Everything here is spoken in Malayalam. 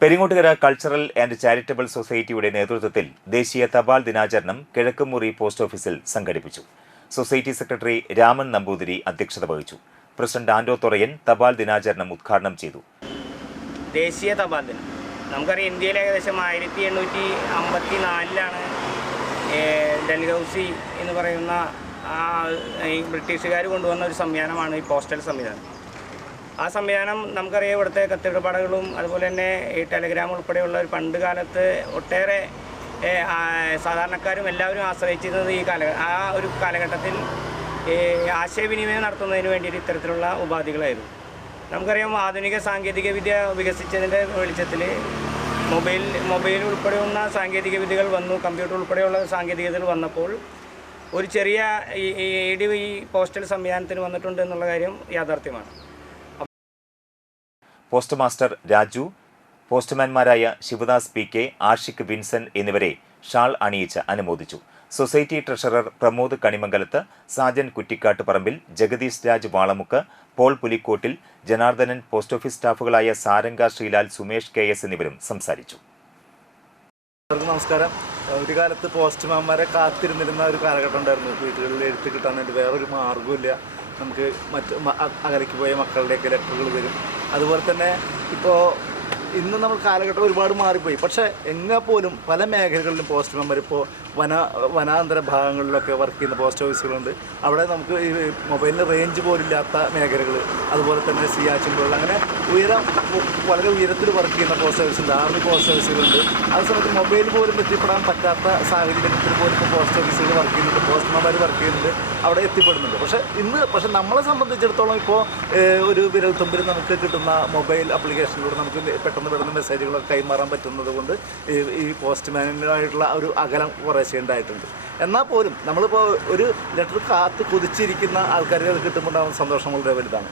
പെരിങ്ങോട്ടുകര കൾച്ചറൽ ആൻഡ് ചാരിറ്റബിൾ സൊസൈറ്റിയുടെ നേതൃത്വത്തിൽ ദേശീയ തപാൽ ദിനാചരണം കിഴക്കുമുറി പോസ്റ്റ് ഓഫീസിൽ സംഘടിപ്പിച്ചു. സൊസൈറ്റി സെക്രട്ടറി രാമൻ നമ്പൂതിരി അധ്യക്ഷത വഹിച്ചു. പ്രസിഡന്റ് ആൻഡോ തൊറയൻ തപാൽ ദിനാചരണം ഉദ്ഘാടനം ചെയ്തു. ദേശീയ തപാൽ ദിനം നമുക്കറിയാം, ഇന്ത്യയിൽ ഏകദേശം 1854 ഡൽഹൌസി എന്ന് പറയുന്ന ഈ ബ്രിട്ടീഷുകാർ കൊണ്ടുവന്ന ഒരു സംവിധാനമാണ് ഈ പോസ്റ്റൽ സംവിധാനം. ആ സംവിധാനം നമുക്കറിയാം, ഇവിടുത്തെ കത്തിടപാടുകളും അതുപോലെ തന്നെ ഈ ടെലിഗ്രാം ഉൾപ്പെടെയുള്ള ഒരു പണ്ട് കാലത്ത് ഒട്ടേറെ സാധാരണക്കാരും എല്ലാവരും ആശ്രയിച്ചിരുന്നത് ആ ഒരു കാലഘട്ടത്തിൽ ആശയവിനിമയം നടത്തുന്നതിന് വേണ്ടിയിട്ട് ഇത്തരത്തിലുള്ള ഉപാധികളായിരുന്നു. നമുക്കറിയാം, ആധുനിക സാങ്കേതികവിദ്യ വികസിച്ചതിൻ്റെ വെളിച്ചത്തിൽ മൊബൈൽ ഉൾപ്പെടെയുള്ള സാങ്കേതികവിദ്യകൾ വന്നു, കമ്പ്യൂട്ടർ ഉൾപ്പെടെയുള്ള സാങ്കേതികതകൾ വന്നപ്പോൾ ഒരു ചെറിയ ഇടിവ് ഈ പോസ്റ്റൽ സംവിധാനത്തിന് വന്നിട്ടുണ്ട് എന്നുള്ള കാര്യം യാഥാർത്ഥ്യമാണ്. പോസ്റ്റ് മാസ്റ്റർ രാജു, പോസ്റ്റ്മാൻമാരായ Sivadas P K, Ashiq Vincent എന്നിവരെ ഷാൾ അണിയിച്ച് അനുമോദിച്ചു. Society treasurer Pramod Kanimangalath, Sajan Kuttikkattu Parambil, Jagadish Raj Valamukku, Paul Pulikottil, Janardhanan, post office സ്റ്റാഫുകളായ സാരംഗ ശ്രീലാൽ, സുമേഷ് കെ എസ് എന്നിവരും സംസാരിച്ചു. നമസ്കാരം. ഒരു കാലത്ത് പോസ്റ്റ്മാൻമാരെ കാത്തിരുന്നിരുന്ന ഒരു കാലഘട്ടം ഉണ്ടായിരുന്നു. വീടുകളിൽ എഴുത്ത് കിട്ടാൻ വേണ്ടി വേറൊരു മാർഗ്ഗമില്ല. നമുക്ക് അകലേക്ക് പോയ മക്കളുടെയൊക്കെ ലെറ്ററുകൾ വരും. അതുപോലെ തന്നെ ഇപ്പോൾ ഇന്ന് നമ്മൾ കാലഘട്ടം ഒരുപാട് മാറിപ്പോയി. പക്ഷേ എങ്കിൽ പോലും പല മേഖലകളിലും പോസ്റ്റ്മാൻമാർ ഇപ്പോൾ വനാന്തര ഭാഗങ്ങളിലൊക്കെ വർക്ക് ചെയ്യുന്ന പോസ്റ്റ് ഓഫീസുകളുണ്ട്. അവിടെ നമുക്ക് ഈ മൊബൈലിന് റേഞ്ച് പോലില്ലാത്ത മേഖലകൾ, അതുപോലെ തന്നെ സിയാച്ചിൻ പോലുള്ള അങ്ങനെ വളരെ ഉയരത്തിൽ വർക്ക് ചെയ്യുന്ന പോസ്റ്റ് ഓഫീസുണ്ട്, ആർമി പോസ്റ്റ് ഓഫീസുകളുണ്ട്. ആ സമയത്ത് മൊബൈൽ പോലും എത്തിപ്പെടാൻ പറ്റാത്ത സാഹചര്യത്തിൽ പോലും ഇപ്പോൾ പോസ്റ്റ് ഓഫീസുകൾ വർക്ക് ചെയ്യുന്നുണ്ട്, പോസ്റ്റ്മാൻമാർ വർക്ക് ചെയ്യുന്നുണ്ട്, അവിടെ എത്തിപ്പെടുന്നുണ്ട്. പക്ഷേ നമ്മളെ സംബന്ധിച്ചിടത്തോളം ഇപ്പോൾ ഒരു വിരൽത്തുമ്പിൽ നമുക്ക് കിട്ടുന്ന മൊബൈൽ ആപ്ലിക്കേഷനിലൂടെ നമുക്ക് പെട്ടെന്ന് മെസ്സേജുകളൊക്കെ കൈമാറാൻ പറ്റുന്നത് കൊണ്ട് ഈ പോസ്റ്റ്മാനുമായിട്ടുള്ള ഒരു അകലം കുറേശ്ശേ ഉണ്ടായിട്ടുണ്ട്. എന്നാൽ പോലും നമ്മളിപ്പോൾ ഒരു ലെറ്റർ കാത്ത് കൊതിച്ചിരിക്കുന്ന ആൾക്കാർക്ക് അത് കിട്ടുമ്പോൾ സന്തോഷം വളരെ വലുതാണ്.